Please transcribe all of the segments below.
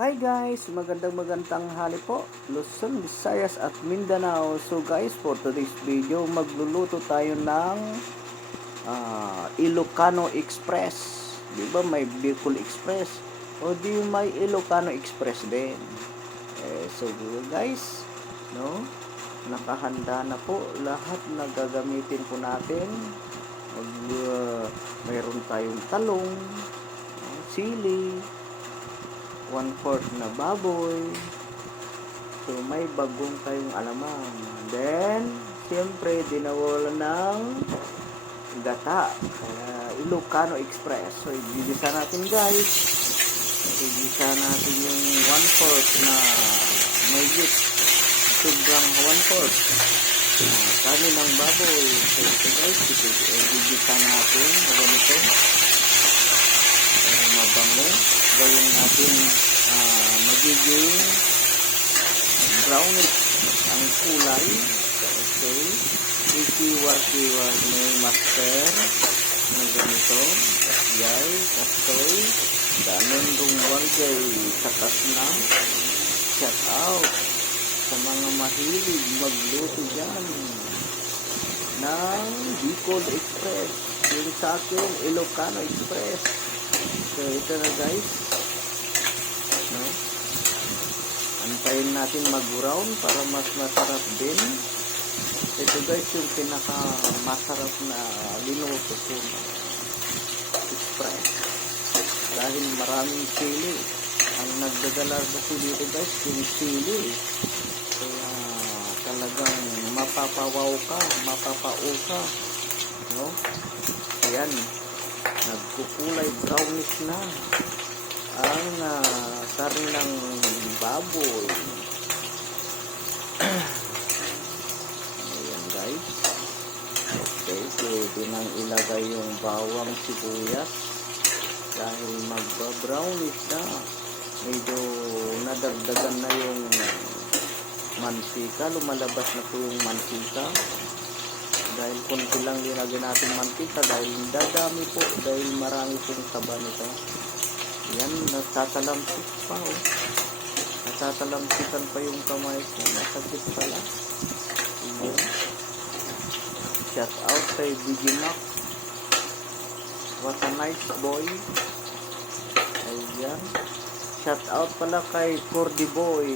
Hi guys, magandang hali po, Luzon, Visayas at Mindanao. So guys, for today's video, magluluto tayo ng Ilocano Express. Di ba may Bicol Express? O di may Ilocano Express din. So guys, no, nakahanda na po lahat na gagamitin po natin. Mayroon tayong talong, sili, 1/4 na baboy. So, may bagong tayong alamang. Then, siyempre, dinawala ng gata. Ilocano Express. So, igigisa natin guys. Igigisa natin yung 1/4 na mayigit. Sobrang 1/4. Kanin ng baboy. So, ito guys, igigisa natin. Ganito. Para mabango. Gawin natin magiging brownish ang kulay. Okay. Ikiwar-kiwar ni master na ganito. Kasjay, kastoy, kanon rung wargay, sakas na. Shout out sa mga mahilig magluto dyan ng Bicol Express. Yung sa akin, Ilocano Express. So, ito na guys. No? Antayin natin mag-brown para mas masarap din. Ito guys, yung pinaka masarap na linuto ko na express. Dahil maraming sili. Ang nagdadala kasi dito guys, yung sili. Kaya talagang mapapawaw ka, mapapao ka. No? Ayan. Nagkukulay brownish na ang karne ng baboy. Ayan guys. Okay, pwede nang ilagay yung bawang sibuyas dahil magba-brownish na. Medyo nadagdagan na yung mantika, lumalabas na po yung mantika. Dahil kunti lang linagyan natin mantika dahil dadami po, dahil marami pong taba nito. Yan, natatalamsik pa oh. Natatalamsikan pa yung kamay ko, nasagit pala. Yan. Shout out kay Digimac. What a nice boy. Ayan. Shout out pala kay Cordy Boy.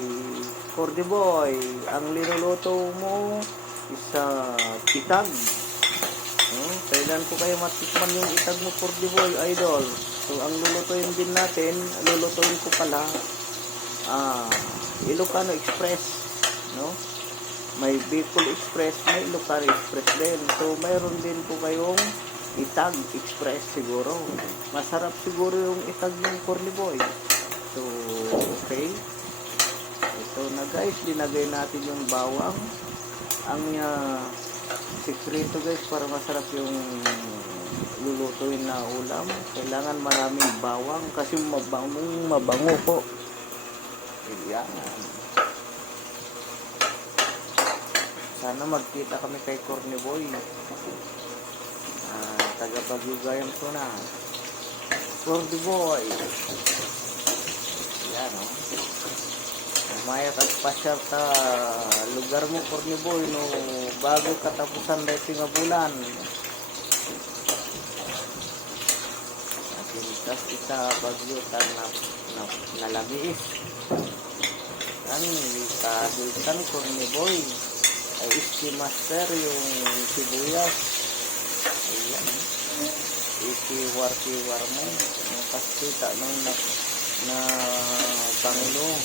Cordy Boy, ang linuluto mo isa itag. Kailan ko kayo matikman yung itag mo for the boy, idol? So, ang lulutuin din natin, lulutuin ko pala Ilocano Express, no? May Bicol Express, may Ilocano Express din. So, mayroon din po kayong itag Express siguro. Masarap siguro yung itag ng Corny Boy. So, okay. Ito na guys, linagay natin yung bawang. Ang sikreto guys para masarap yung lulutuin na ulam, kailangan maraming bawang kasi mabango po. Ayan. Sana magkita kami kay Corny Boy. Taga Bagugayang ko na. Corny Boy. Ayan o. Mayat at pasyar ta lugar mo Corny Boy no bago katapusan dahil nga bulan. Natintas kita bagyo na nalabiis. Kan kadutan Corny Boy ay iski master yung sibuyas. Ayan. Ikiwar-kiwar mo. Nakasita nung na banglo.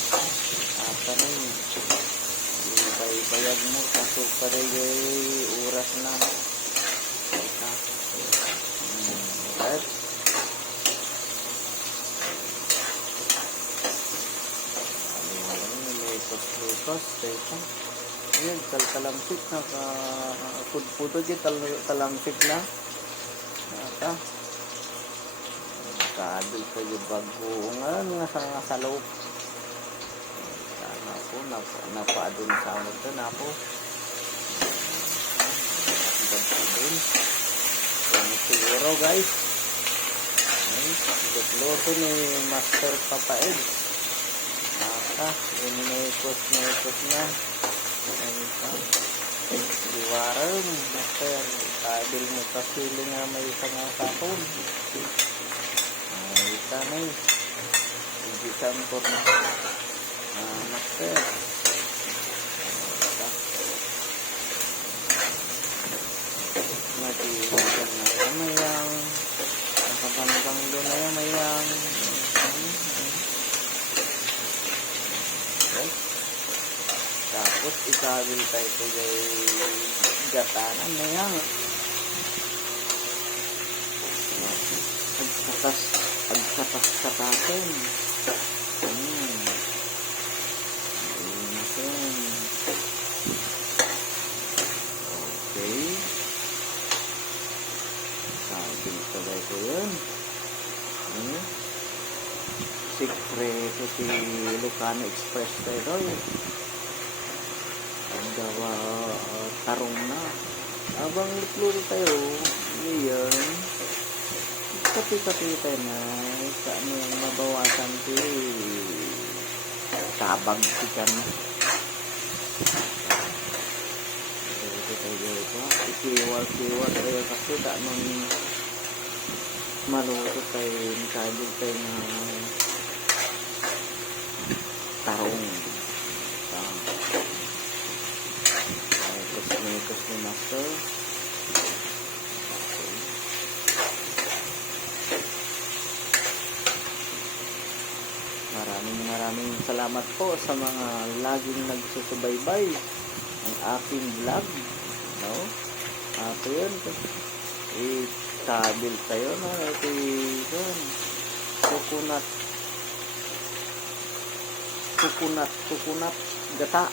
Tanin bayag mo kaso parehay oras na right. Lekos ayun talamsik na pudpudo di talamsik na kadul kayo bago nga sa loob. Napaadun sa amot na ako. Siguro guys, gutloto ni Master Papa Ed. Inimikot na ikot na. Ayun pa. Diwaran, master. Kabil mo kasili nga may pangasakon. Ay, tanay. Hindi sampor na. Master. Mati-master na mayang. Nakapangpang doon na yung mayang. Okay. Tapos ikabil tayo ito kay gatanan na yan. Agsatas-satasin. Ayun natin. Okay. Kabil tayo ko yun. Sikreto si Lucano Express tayo. Ang gawa tarong na. Abang luto tayo, ngayon, kapi-kapi tayo na sa ano yung mabawasan si tabag si kan. Ito tayo ito. Ikiwal-kiwal tayo kasi tak nung maluto tayo, kabil tayo na tarong. Ikos ni master. Okay. Maraming salamat po sa mga laging nagsusubaybay ang aking vlog, no? At yun, ikabil tayo na ito yun, coconut gata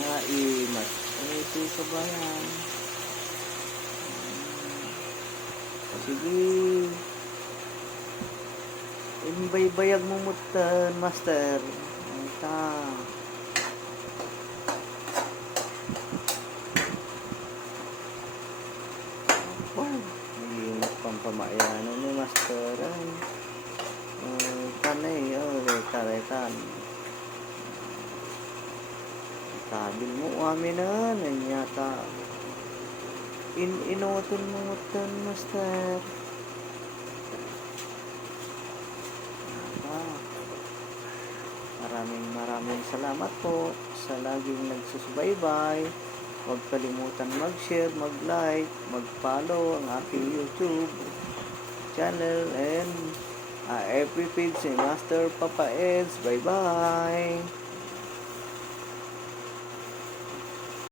na imas ito sa bayan. Sige, baybayag mo mutan, master. Ita imas pampamayanan ni master. Tanay, retan kabil mo amin na yata inuton mo mutan, master. Maraming salamat po sa laging nagsusubaybay. Huwag kalimutan mag-share, mag-like, mag-follow ang aking YouTube channel and FB page si Master Papa Eds. Bye-bye!